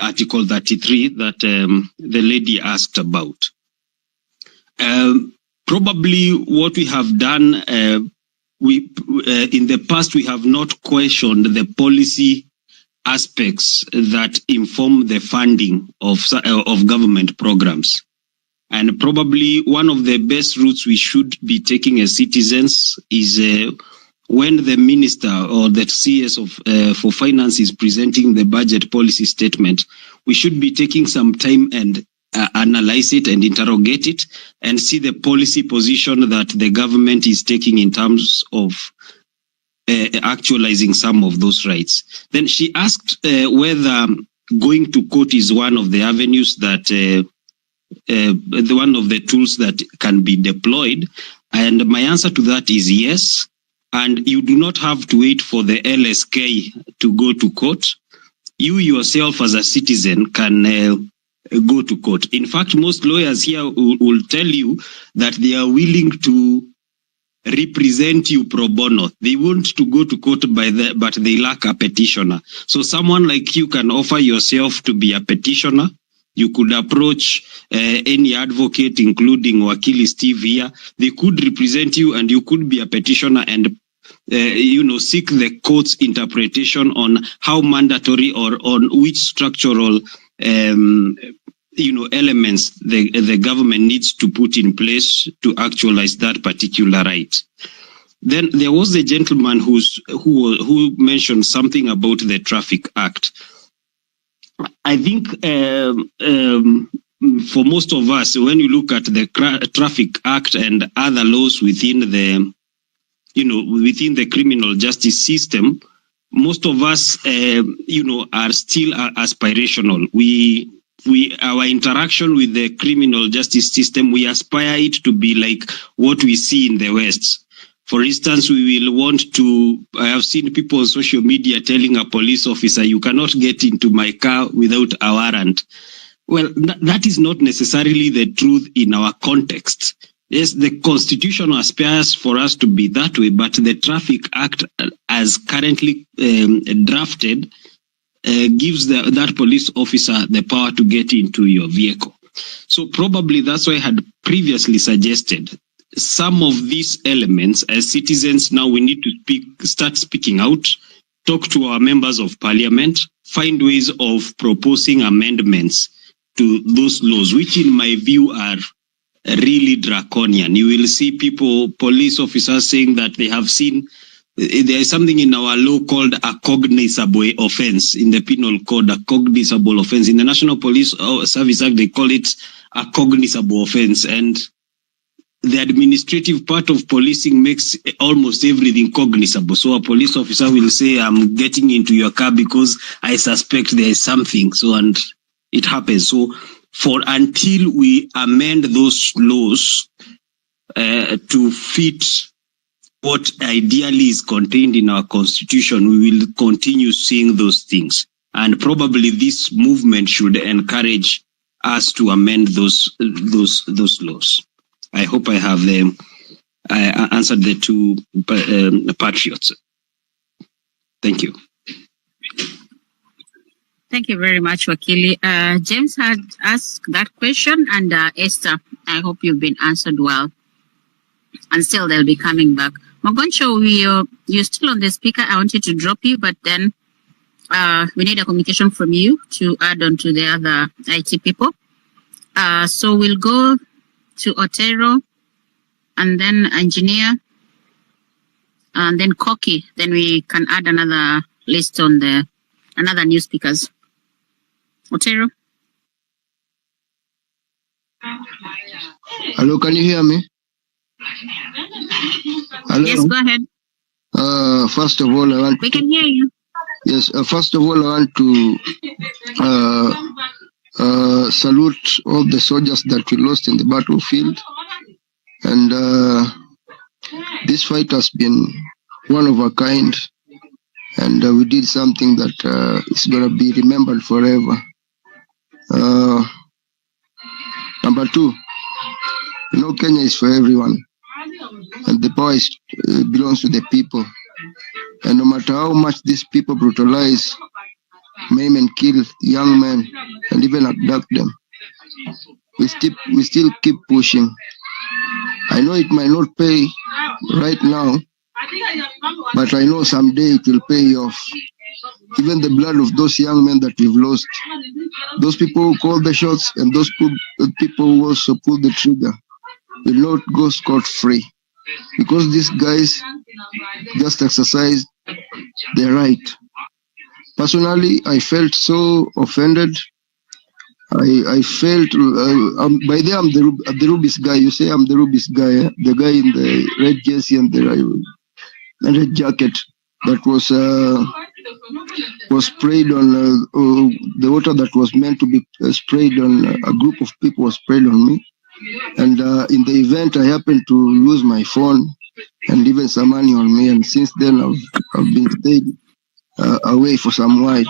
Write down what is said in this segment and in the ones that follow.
Article 33 that the lady asked about. Probably what we have done, in the past, we have not questioned the policy aspects that inform the funding of government programs. And probably one of the best routes we should be taking as citizens is when the minister or the CS for finance is presenting the budget policy statement, we should be taking some time and analyze it and interrogate it and see the policy position that the government is taking in terms of actualizing some of those rights. Then she asked whether going to court is one of the avenues that one of the tools that can be deployed. And my answer to that is yes. And you do not have to wait for the LSK to go to court. You yourself as a citizen can go to court. In fact, most lawyers here will tell you that they are willing to represent you pro bono. They want to go to court but they lack a petitioner. So someone like you can offer yourself to be a petitioner. You could approach any advocate, including Wakili Steve here. They could represent you and you could be a petitioner and seek the court's interpretation on how mandatory or on which structural elements the government needs to put in place to actualize that particular right. Then there was a gentleman who mentioned something about the Traffic Act. I think for most of us, when you look at the Traffic Act and other laws within the criminal justice system, most of us, are still aspirational. Our interaction with the criminal justice system, we aspire it to be like what we see in the West. For instance, we will want to, I have seen people on social media telling a police officer, you cannot get into my car without a warrant. Well, that is not necessarily the truth in our context. Yes, the Constitution aspires for us to be that way, but the Traffic Act, as currently drafted, gives that police officer the power to get into your vehicle. So probably that's why I had previously suggested some of these elements as citizens. Now we need to start speaking out, talk to our members of parliament, find ways of proposing amendments to those laws, which in my view are really draconian. You will see police officers saying that they have seen there is something in our law called a cognizable offense in the penal code, a cognizable offense. In the National Police Service Act, they call it a cognizable offense. And the administrative part of policing makes almost everything cognizable. So a police officer will say, I'm getting into your car because I suspect there is something. So, and it happens. So until we amend those laws to fit what ideally is contained in our constitution, we will continue seeing those things. And probably this movement should encourage us to amend those laws. I hope I have answered the two patriots. Thank you. Thank you very much, Wakili. James had asked that question, and Esther, I hope you've been answered well. And still, they'll be coming back. Magoncho, you're still on the speaker. I want you to drop you, but then we need a communication from you to add on to the other IT people. So we'll go to Otero, and then Engineer, and then Koki. Then we can add another list on the another new speakers. Otero. Hello, can you hear me? Hello? Yes, go ahead. First of all, We can hear you. Yes, first of all, I want to salute all the soldiers that we lost in the battlefield. And this fight has been one of a kind. And we did something that is going to be remembered forever. Number two, Kenya is for everyone. And the power belongs to the people. And no matter how much these people brutalize, maim and kill young men, and even abduct them, we still keep pushing. I know it might not pay right now, but I know someday it will pay off. Even the blood of those young men that we've lost, those people who called the shots and those people who also pulled the trigger, will not go scot-free, because these guys just exercised their right. Personally, I felt so offended. I felt, by there I'm the Rubis guy. You say I'm the Rubis guy, the guy in the red jersey and the red jacket that was sprayed on the water that was meant to be sprayed on a group of people was sprayed on me. And in the event, I happened to lose my phone and even some money on me. And since then, I've been stayed away for some while.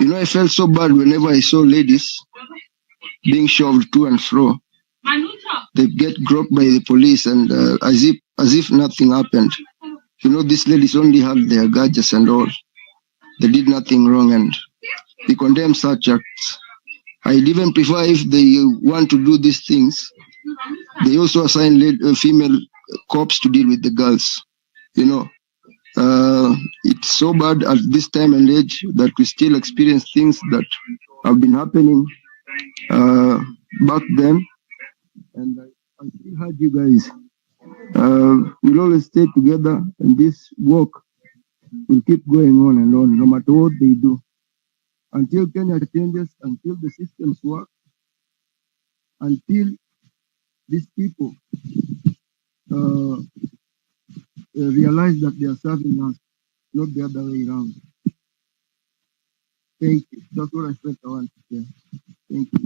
I felt so bad whenever I saw ladies being shoved to and fro. They get groped by the police, and as if nothing happened. These ladies only have their gadgets and all. They did nothing wrong, and we condemn such acts. I'd even prefer if they want to do these things, they also assign female cops to deal with the girls. It's so bad at this time and age that we still experience things that have been happening back then. And I still heard you guys. We'll always stay together, and this work will keep going on and on, no matter what they do. Until Kenya changes, until the systems work, until these people realize that they are serving us, not the other way around. Thank you. That's what I felt I want to say. Thank you.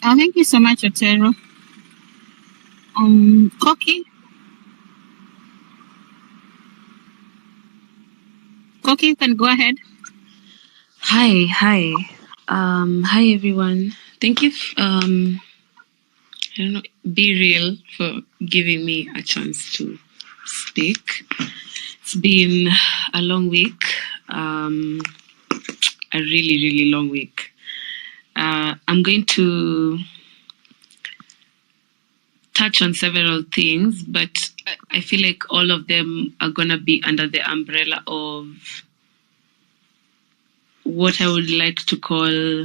Thank you so much, Otero. Koki? Koki, you can go ahead. Hi. Hi everyone. Thank you. I don't know, Be Real, for giving me a chance to speak. It's been a long week, a really, really long week. I'm going to touch on several things, but I feel like all of them are going to be under the umbrella of what I would like to call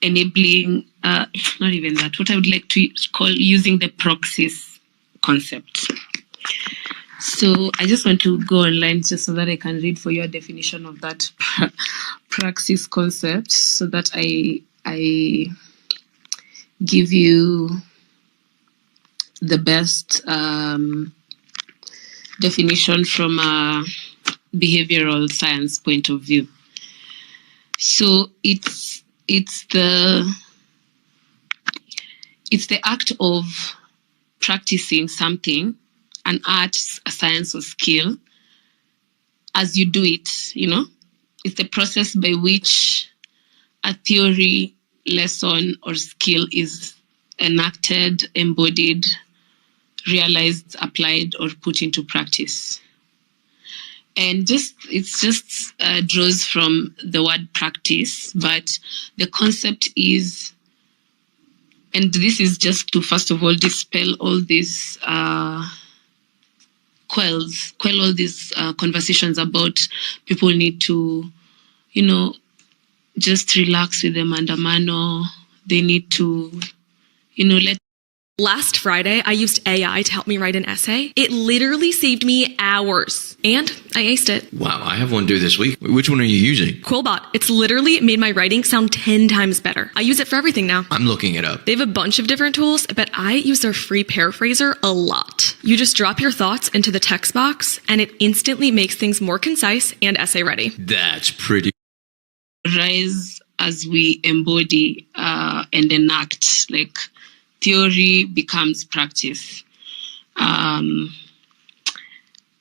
enabling, not even that, what I would like to call using the praxis concept. So I just want to go online just so that I can read for you a definition of that praxis concept, so that I give you the best definition from a behavioral science point of view. So it's the act of practicing something, an art, a science, or skill, as you do it, It's the process by which a theory, lesson, or skill is enacted, embodied, realized, applied, or put into practice. And it's just draws from the word practice, but the concept is, and this is just to first of all dispel all these quell all these conversations about people need to, just relax with the mandamano. They need to, let. Last Friday, I used AI to help me write an essay. It literally saved me hours, and I aced it. Wow, I have one due this week. Which one are you using? Quillbot. It's literally made my writing sound 10 times better. I use it for everything now. I'm looking it up. They have a bunch of different tools, but I use their free paraphraser a lot. You just drop your thoughts into the text box, and it instantly makes things more concise and essay ready. That's pretty. Rise as we embody and enact, like theory becomes practice. And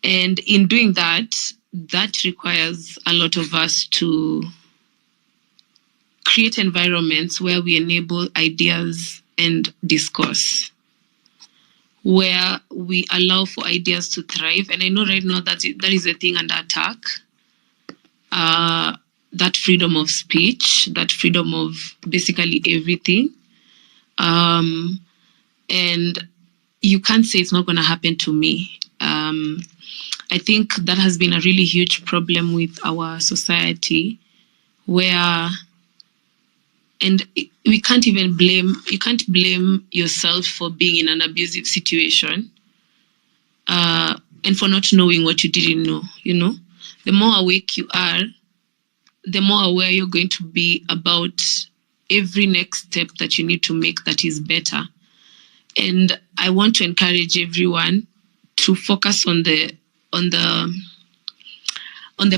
in doing that requires a lot of us to create environments where we enable ideas and discourse, where we allow for ideas to thrive. And I know right now that is a thing under attack. That freedom of speech, that freedom of basically everything. And you can't say it's not going to happen to me. I think that has been a really huge problem with our society, where, and you can't blame yourself for being in an abusive situation, and for not knowing what you didn't know, The more awake you are, the more aware you're going to be about every next step that you need to make that is better. And I want to encourage everyone to focus on the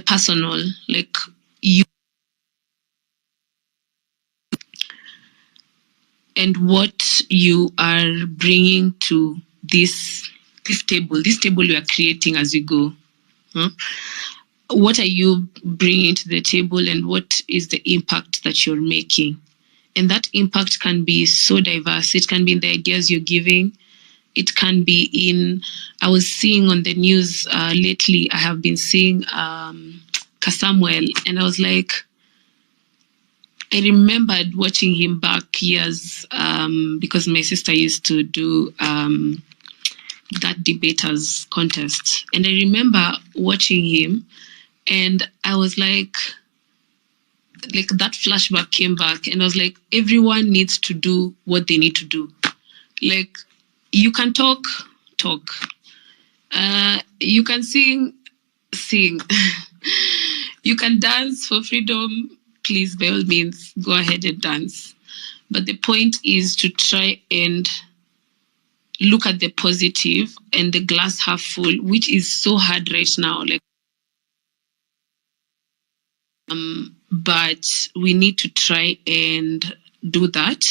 personal, like you and what you are bringing to this table you are creating as you go. What are you bringing to the table, and what is the impact that you're making? And that impact can be so diverse. It can be in the ideas you're giving. It can be in, I was seeing on the news lately, I have been seeing Kasamuel, and I was like, I remembered watching him back years, because my sister used to do that debaters contest. And I remember watching him, and I was like that flashback came back, and I was like, everyone needs to do what they need to do. Like, you can talk. You can sing. You can dance for freedom. Please, by all means, go ahead and dance. But the point is to try and look at the positive and the glass half full, which is so hard right now. Like, but we need to try and do that.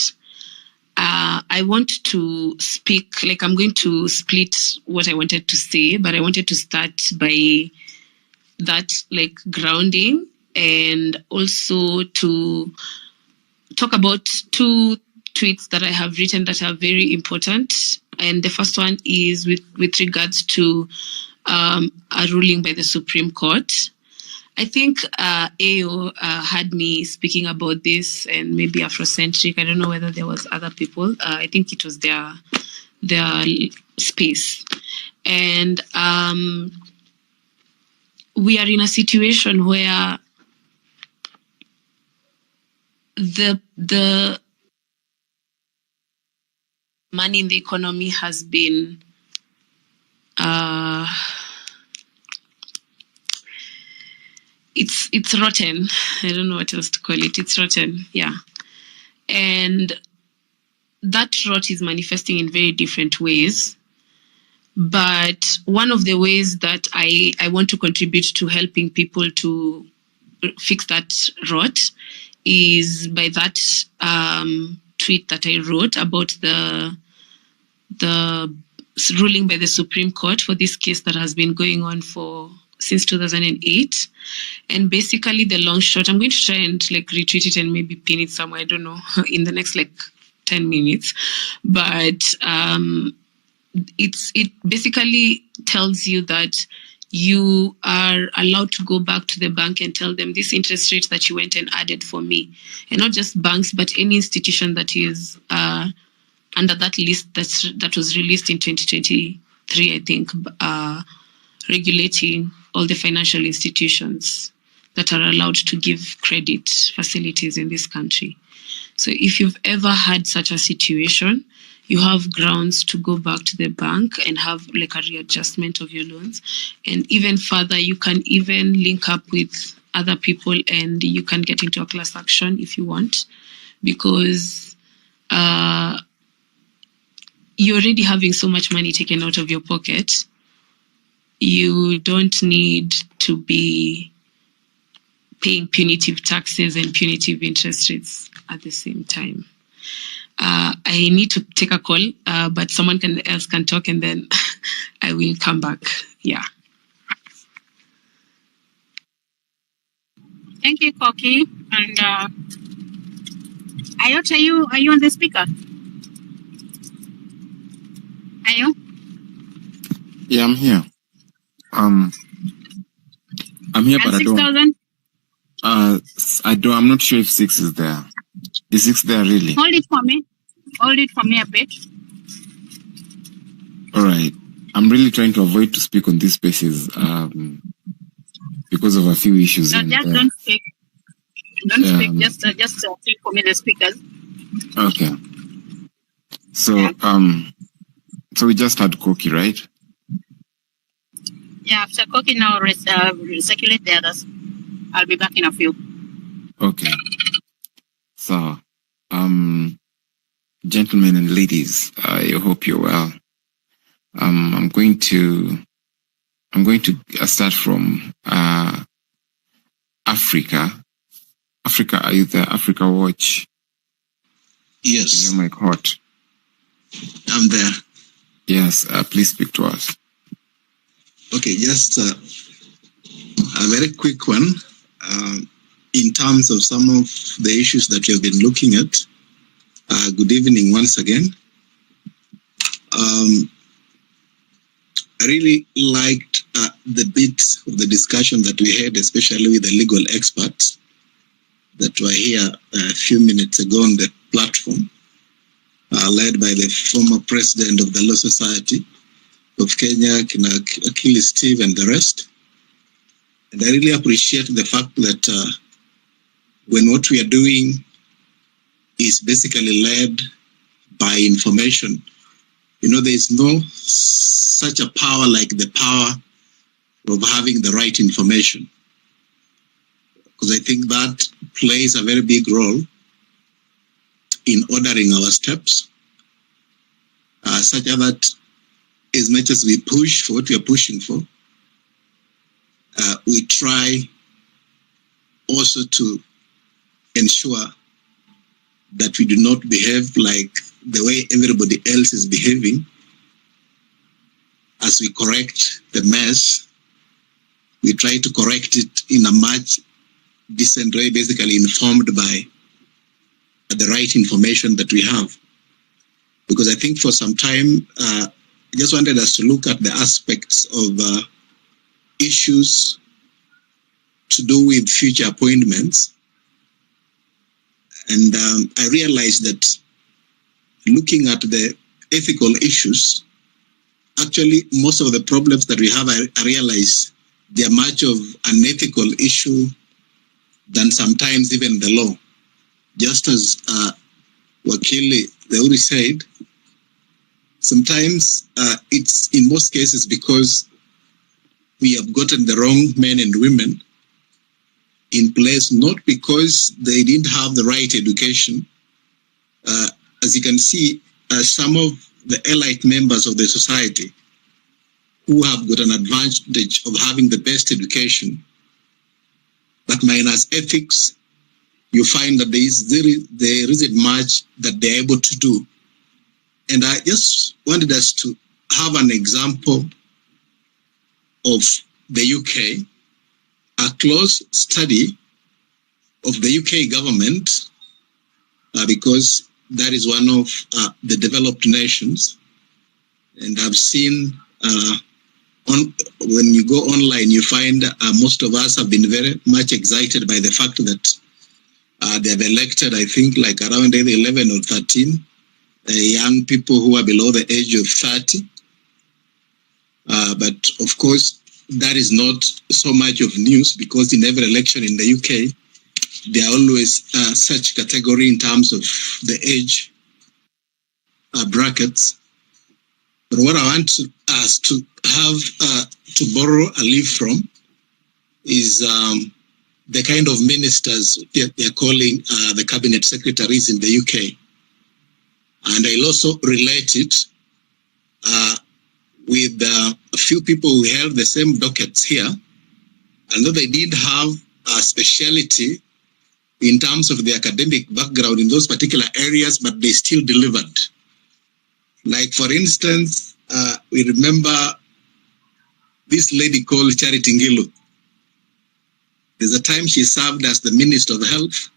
I want to speak, like, I'm going to split what I wanted to say, but I wanted to start by that, like, grounding, and also to talk about two tweets that I have written that are very important. And the first one is with regards to a ruling by the Supreme Court. I think AO had me speaking about this, and maybe Afrocentric. I don't know whether there was other people. I think it was their space. And we are in a situation where the money in the economy has been it's rotten. I don't know what else to call it. It's rotten, yeah. And that rot is manifesting in very different ways. But one of the ways that I want to contribute to helping people to fix that rot is by that tweet that I wrote about the ruling by the Supreme Court for this case that has been going on since 2008. And basically the long short, I'm going to try and retweet it and maybe pin it somewhere, I don't know, in the next 10 minutes. But it basically tells you that you are allowed to go back to the bank and tell them this interest rate that you went and added for me, and not just banks, but any institution that is under that list that was released in 2023, I think, regulating all the financial institutions that are allowed to give credit facilities in this country. So if you've ever had such a situation, you have grounds to go back to the bank and have a readjustment of your loans. And even further, you can even link up with other people and you can get into a class action if you want, because you're already having so much money taken out of your pocket. You don't need to be paying punitive taxes and punitive interest rates at the same time. I need to take a call, but someone else can talk and then I will come back. Yeah. Thank you, Koki. And Ayot, are you on the speaker? Ayot? Yeah, I'm here. I'm here, but I don't. 6,000? I'm not sure if 6 is there. Is 6 there really? Hold it for me. Hold it for me a bit. All right. I'm really trying to avoid to speak on these spaces because of a few issues. No, just don't speak. Don't speak. Just take for me the speakers. Okay. So Yeah. So we just had Koki, right? Yeah, after Koki now circulate the others. I'll be back in a few. Okay. So, gentlemen and ladies, I hope you're well. I'm going to start from Africa. Africa, are you there? Africa Watch. Yes. Your mic hot. I'm there. Yes, please speak to us. Okay, just a very quick one. In terms of some of the issues that we have been looking at, good evening once again. I really liked the bit of the discussion that we had, especially with the legal experts that were here a few minutes ago on the platform, led by the former president of the Law Society of Kenya, Akili Steve, and the rest. And I really appreciate the fact that when what we are doing is basically led by information, there is no such a power like the power of having the right information. Because I think that plays a very big role in ordering our steps, such that as much as we push for what we are pushing for, we try also to ensure that we do not behave like the way everybody else is behaving. As we correct the mess, we try to correct it in a much decent way, basically informed by the right information that we have. Because I think for some time, I just wanted us to look at the aspects of issues to do with future appointments. And I realized that looking at the ethical issues, actually, most of the problems that we have, I realize they are much of an ethical issue than sometimes even the law. Just as Wakili Deuri said, sometimes it's in most cases because we have gotten the wrong men and women in place, not because they didn't have the right education. As you can see, some of the elite members of the society who have got an advantage of having the best education, but minus ethics, you find that there isn't much that they're able to do. And I just wanted us to have an example of the UK, a close study of the UK government, because that is one of the developed nations. And I've seen when you go online, you find most of us have been very much excited by the fact that they have elected, I think, like around 11 or 13 young people who are below the age of 30. But of course, that is not so much of news, because in every election in the UK, there are always such category in terms of the age brackets. But what I want us to have to borrow a leaf from is the kind of ministers they're calling the cabinet secretaries in the UK. And I'll also relate it with a few people who held the same dockets here, and though they did have a speciality in terms of the academic background in those particular areas, but they still delivered. Like, for instance, we remember this lady called Charity Ngilu. There's a time she served as the Minister of Health,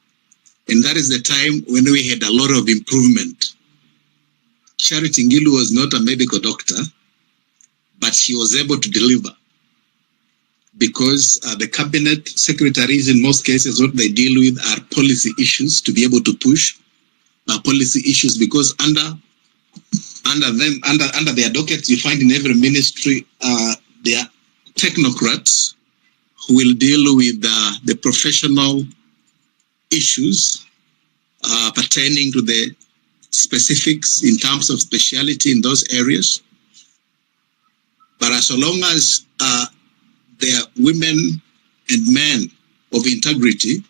and that is the time when we had a lot of improvement. Charity Ngilu was not a medical doctor, but she was able to deliver, because the cabinet secretaries, in most cases, what they deal with are policy issues, to be able to push policy issues, because under their dockets, you find in every ministry, they are technocrats who will deal with the professional issues pertaining to the specifics in terms of speciality in those areas. But as long as they are women and men of integrity,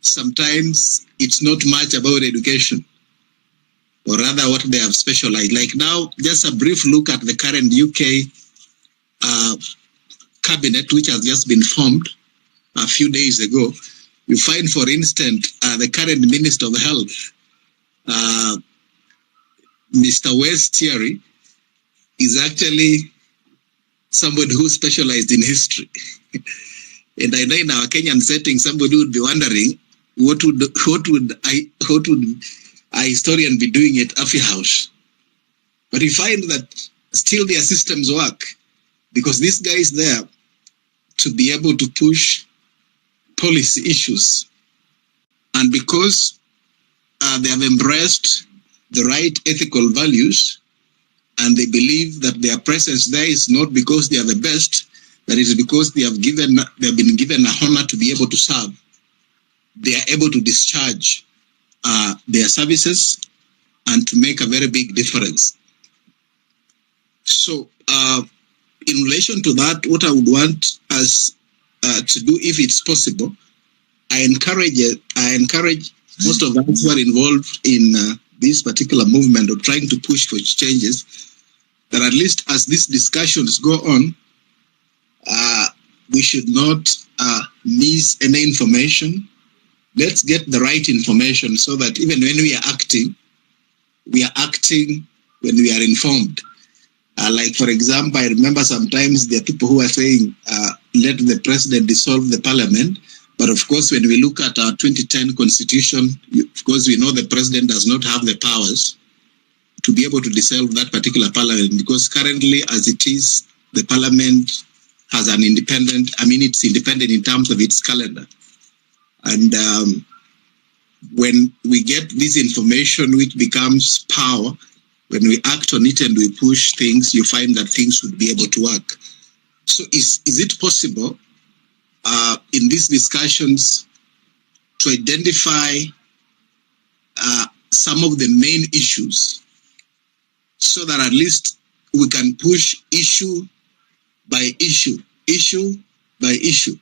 sometimes it's not much about education, or rather what they have specialized. Like now, just a brief look at the current UK cabinet, which has just been formed a few days ago. You find, for instance, the current Minister of Health, Mr. West Thierry, is actually somebody who specialized in history. And I know in our Kenyan setting, somebody would be wondering, what would a historian be doing at Afi House? But you find that still their systems work, because this guy is there to be able to push policy issues. And because they have embraced the right ethical values, and they believe that their presence there is not because they are the best, that is because they have been given a honor to be able to serve. They are able to discharge their services and to make a very big difference. So in relation to that, what I would want us to do, if it's possible, I encourage most of us who are involved in this particular movement of trying to push for changes, that at least as these discussions go on, we should not miss any information. Let's get the right information, so that even when we are acting when we are informed. Like, for example, I remember sometimes there are people who are saying, let the president dissolve the parliament. But of course, when we look at our 2010 constitution, of course, we know the president does not have the powers to be able to dissolve that particular parliament, because currently, as it is, the parliament has an independent, it's independent in terms of its calendar. And when we get this information, which becomes power, when we act on it and we push things, you find that things would be able to work. So is it possible in these discussions to identify some of the main issues so that at least we can push issue by issue by issue,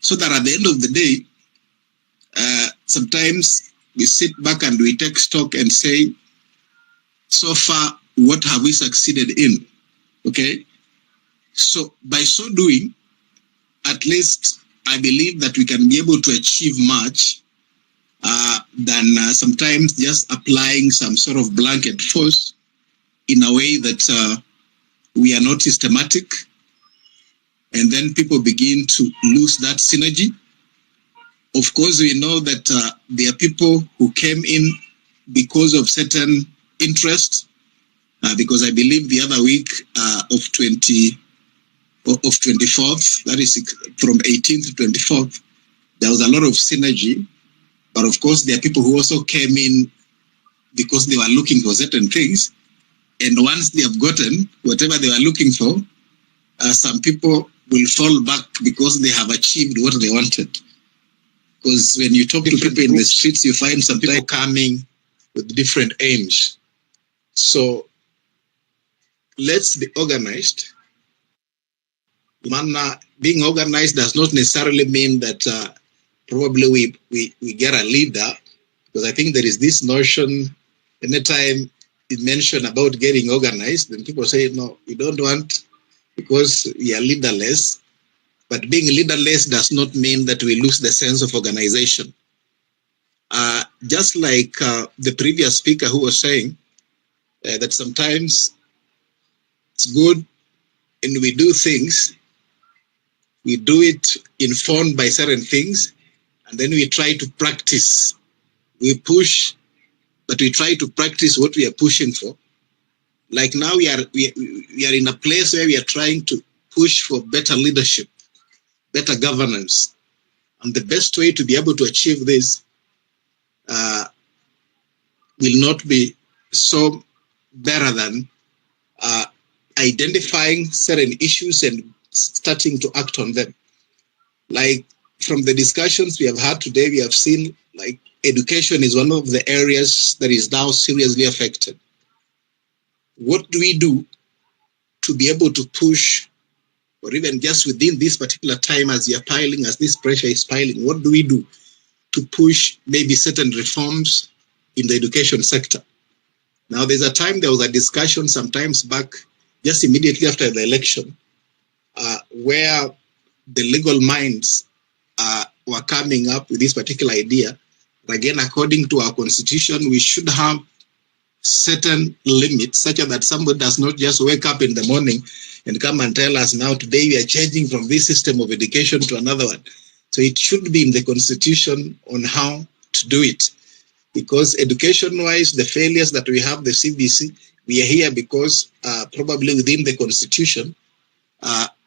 so that at the end of the day, sometimes we sit back and we take stock and say, so far, what have we succeeded in? Okay? So by so doing, at least I believe that we can be able to achieve much than sometimes just applying some sort of blanket force in a way that we are not systematic, and then people begin to lose that synergy. Of course, we know that there are people who came in because of certain interests, because I believe the other week of 24th, that is from 18th to 24th, there was a lot of synergy. But of course, there are people who also came in because they were looking for certain things. And once they have gotten whatever they were looking for, some people will fall back because they have achieved what they wanted. Because when you talk to people in the streets, you find some people coming with different aims. So let's be organized. Being organized does not necessarily mean that probably we get a leader, because I think there is this notion, anytime you mention about getting organized, then people say, no, we don't want, because we are leaderless. But being leaderless does not mean that we lose the sense of organization. Just like the previous speaker who was saying that sometimes it's good when we do things, we do it informed by certain things, and then we try to practice. We push, but we try to practice what we are pushing for. Like now we are in a place where we are trying to push for better leadership, better governance. And the best way to be able to achieve this will not be so better than identifying certain issues and starting to act on them. Like from the discussions we have had today, we have seen like education is one of the areas that is now seriously affected. What do we do to be able to push, or even just within this particular time as you're piling, as this pressure is piling, what do we do to push maybe certain reforms in the education sector? Now, there's a time there was a discussion sometimes back, just immediately after the election, where the legal minds were coming up with this particular idea. But again, according to our constitution, we should have certain limits such that somebody does not just wake up in the morning and come and tell us, now today we are changing from this system of education to another one. So it should be in the constitution on how to do it. Because education-wise, the failures that we have, the CBC, we are here because probably within the constitution,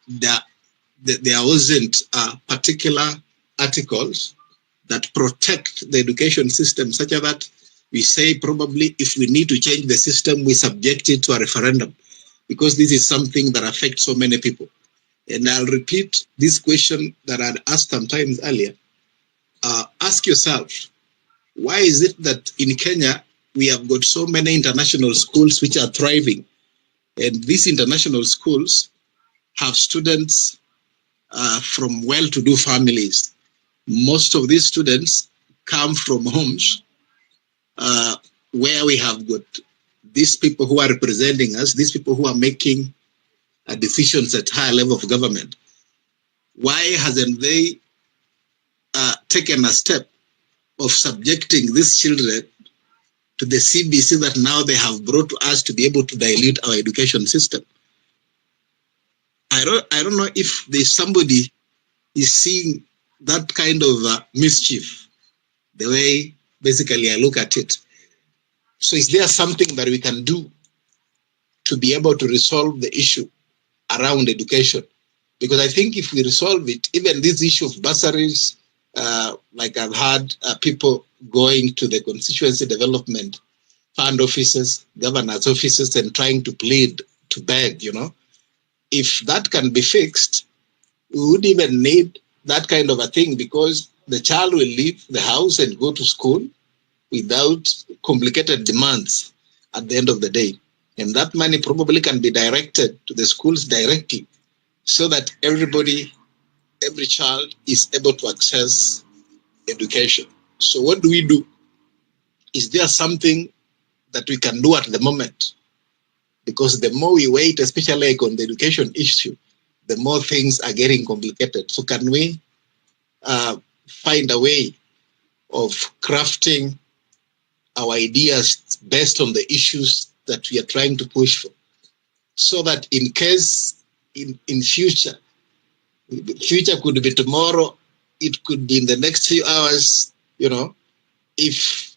there wasn't particular articles that protect the education system such that we say probably if we need to change the system, we subject it to a referendum, because this is something that affects so many people. And I'll repeat this question that I'd asked sometimes earlier. Ask yourself, why is it that in Kenya, we have got so many international schools which are thriving? And these international schools have students from well-to-do families. Most of these students come from homes where we have got these people who are representing us, these people who are making decisions at higher level of government. Why hasn't they taken a step of subjecting these children to the CBC that now they have brought to us to be able to dilute our education system? I don't know if there's somebody is seeing that kind of mischief, the way basically I look at it. So is there something that we can do to be able to resolve the issue around education? Because I think if we resolve it, even this issue of bursaries, like I've had people going to the constituency development fund offices, governors' offices, and trying to plead, to beg, If that can be fixed, we wouldn't even need that kind of a thing, because the child will leave the house and go to school without complicated demands at the end of the day. And that money probably can be directed to the schools directly, so that every child is able to access education. So what do we do? Is there something that we can do at the moment? Because the more we wait, especially like on the education issue, the more things are getting complicated. So can we find a way of crafting our ideas based on the issues that we are trying to push for, so that in case in future could be tomorrow, it could be in the next few hours, if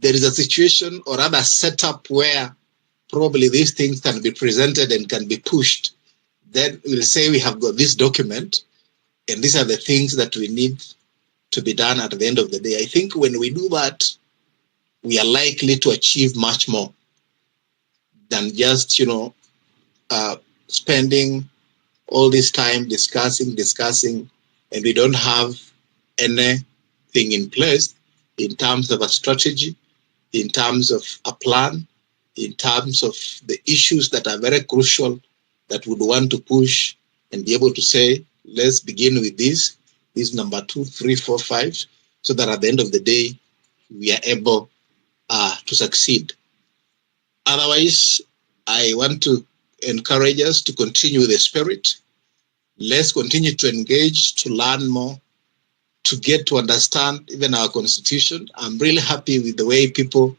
there is a situation or other setup where probably these things can be presented and can be pushed, then we'll say we have got this document and these are the things that we need to be done at the end of the day. I think when we do that, we are likely to achieve much more than just, spending all this time discussing, and we don't have anything in place in terms of a strategy, in terms of a plan, in terms of the issues that are very crucial that would want to push and be able to say, let's begin with this number 2, 3, 4, 5, so that at the end of the day, we are able to succeed. Otherwise, I want to encourage us to continue the spirit. Let's continue to engage, to learn more, to get to understand even our constitution. I'm really happy with the way people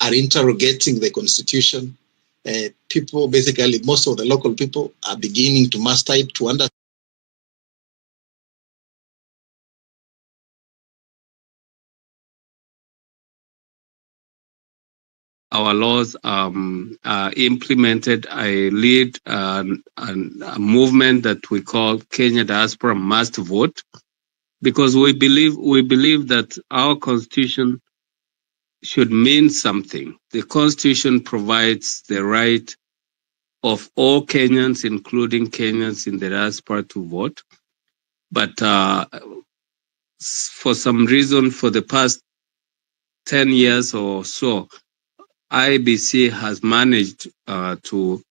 are interrogating the constitution. People, basically, most of the local people are beginning to master it, to understand. Our laws are implemented. I lead a movement that we call Kenya Diaspora Must Vote, because we believe that our constitution should mean something. The constitution provides the right of all Kenyans, including Kenyans in the diaspora, to vote. But for some reason, for the past 10 years or so, IBC has managed to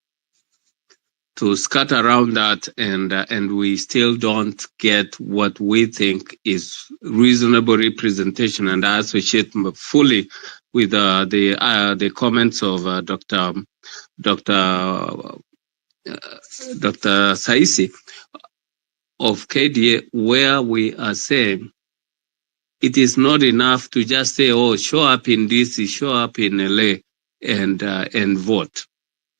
skirt around that, and we still don't get what we think is reasonable representation. And I associate fully with the comments of Dr. Saisi of KDA, where we are saying it is not enough to just say, oh, show up in DC, show up in LA, and vote.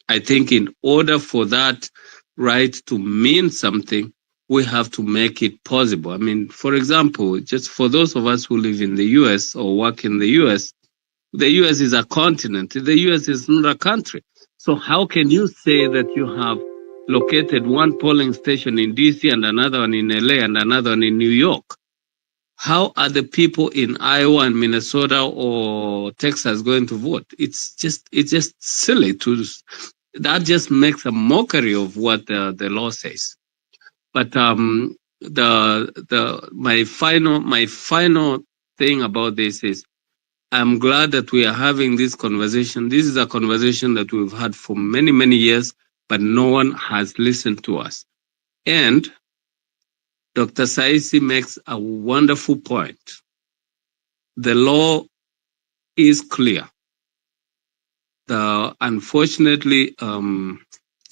I think in order for that right to mean something, we have to make it possible. I mean, for example, just for those of us who live in the US or work in the US is a continent. The US is not a country. So how can you say that you have located one polling station in DC and another one in LA and another one in New York? How are the people in Iowa and Minnesota or Texas going to vote? It's just silly to. That just makes a mockery of what the law says. But my final thing about this is, I'm glad that we are having this conversation. This is a conversation that we've had for many, many years, but no one has listened to us. And Dr. Saisi makes a wonderful point. The law is clear. Unfortunately, and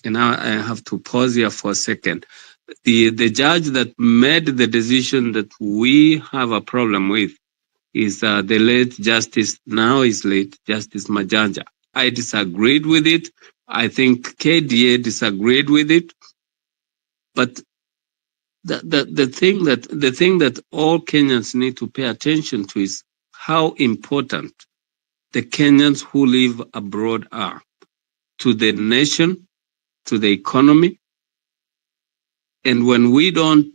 now I have to pause here for a second. The judge that made the decision that we have a problem with is the late Justice Majanja. I disagreed with it. I think KDA disagreed with it. But the thing that all Kenyans need to pay attention to is how important the Kenyans who live abroad are to the nation, to the economy. And when we don't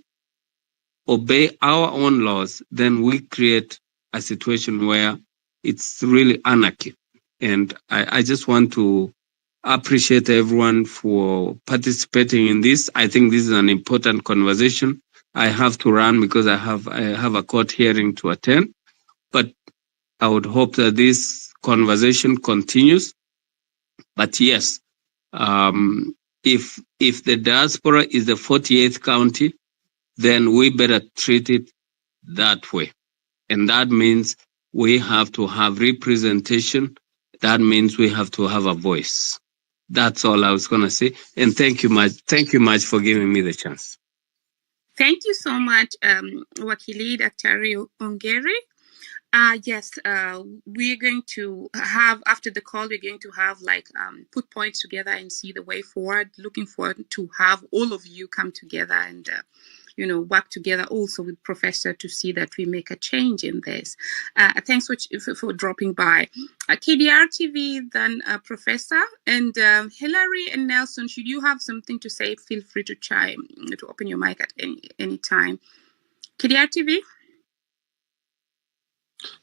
obey our own laws, then we create a situation where it's really anarchy. And I just want to appreciate everyone for participating in this. I think this is an important conversation. I have to run because I have a court hearing to attend, but I would hope that this conversation continues. But yes, if the diaspora is the 48th county, then we better treat it that way. And that means we have to have representation. That means we have to have a voice. That's all I was going to say. And thank you much. Thank you much for giving me the chance. Thank you so much, Wakili Daktari Ongeri. Yes, we're going to have, after the call, we're going to have put points together and see the way forward. Looking forward to have all of you come together and work together also with Professor to see that we make a change in this. Thanks for dropping by. KDR TV, then Professor, and Hilary and Nelson, should you have something to say, feel free to open your mic at any time. KDR TV?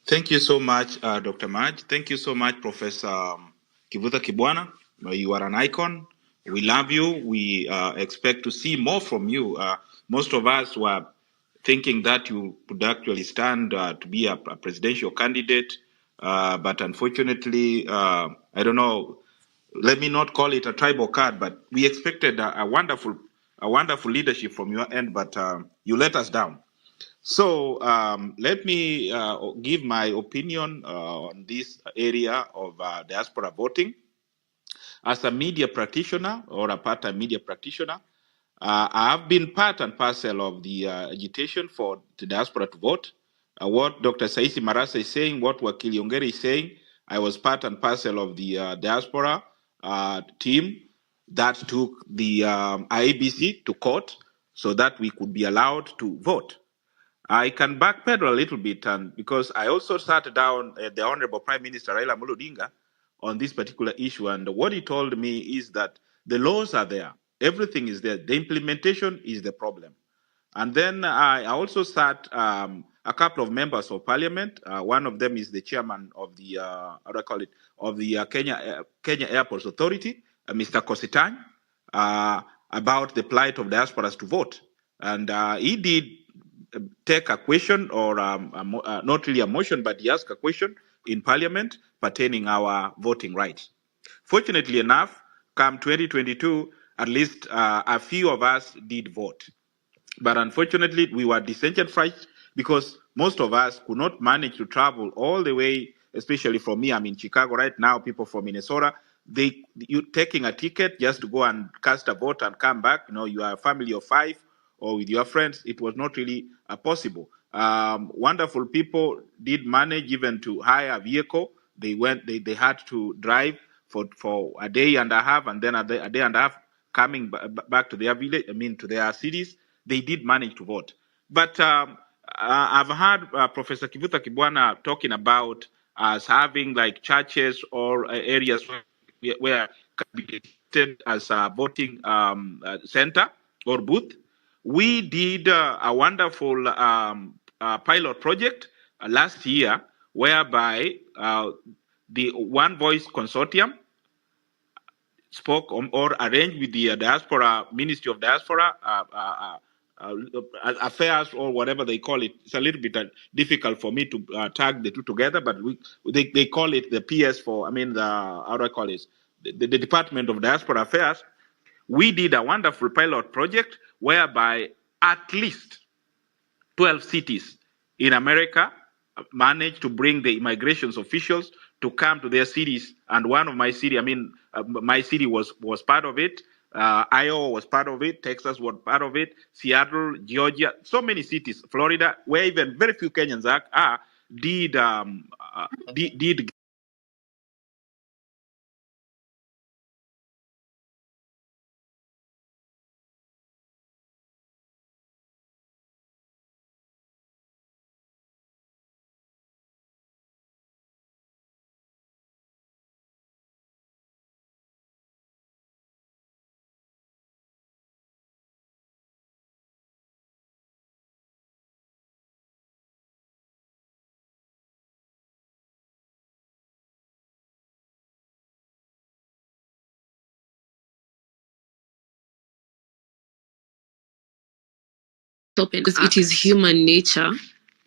Thank you so much, Dr. Maj. Thank you so much, Professor Kivuta Kibwana. You are an icon. We love you. We expect to see more from you. Most of us were thinking that you would actually stand to be a presidential candidate, but unfortunately, I don't know. Let me not call it a tribal card, but we expected a wonderful leadership from your end, but you let us down. So let me give my opinion on this area of diaspora voting. As a media practitioner or a part-time media practitioner, I have been part and parcel of the agitation for the diaspora to vote. What Dr. Saisi Marasa is saying, what Wakili Ongeri is saying, I was part and parcel of the diaspora team that took the IEBC to court so that we could be allowed to vote. I can backpedal a little bit, and because I also sat down the Honorable Prime Minister Raila Amolo Odinga on this particular issue, and what he told me is that the laws are there, everything is there, the implementation is the problem. And then I also sat a couple of members of parliament. One of them is the chairman of the how do I call it, of the Kenya Airports Authority, Mr. Kositany, about the plight of diasporas to vote, and he did take a question, or not really a motion, but he asked a question in parliament pertaining our voting rights. Fortunately enough, come 2022, at least a few of us did vote. But unfortunately, we were disenfranchised because most of us could not manage to travel all the way, especially from me. I'm in Chicago right now. People from Minnesota, you taking a ticket just to go and cast a vote and come back. You are a family of 5 or with your friends. It was not really possible. Wonderful people did manage even to hire a vehicle. They they had to drive for a day and a half, and then a day and a half coming back to their village. To their cities. They did manage to vote. But I've heard Professor Kivuta Kibwana talking about us having like churches or areas where can be treated as a voting center or booth. We did a wonderful pilot project last year whereby the One Voice Consortium spoke or arranged with the diaspora Ministry of Diaspora affairs, or whatever they call it. It's a little bit difficult for me to tag the two together, but they call it the PS for, the, how do I call it? The Department of Diaspora Affairs. We did a wonderful pilot project whereby at least 12 cities in America managed to bring the immigration officials to come to their cities. And one of my city, my city was part of it. Iowa was part of it. Texas was part of it. Seattle, Georgia, so many cities. Florida, where even very few Kenyans are, did because it is human nature.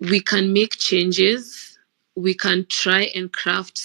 We can make changes. We can try and craft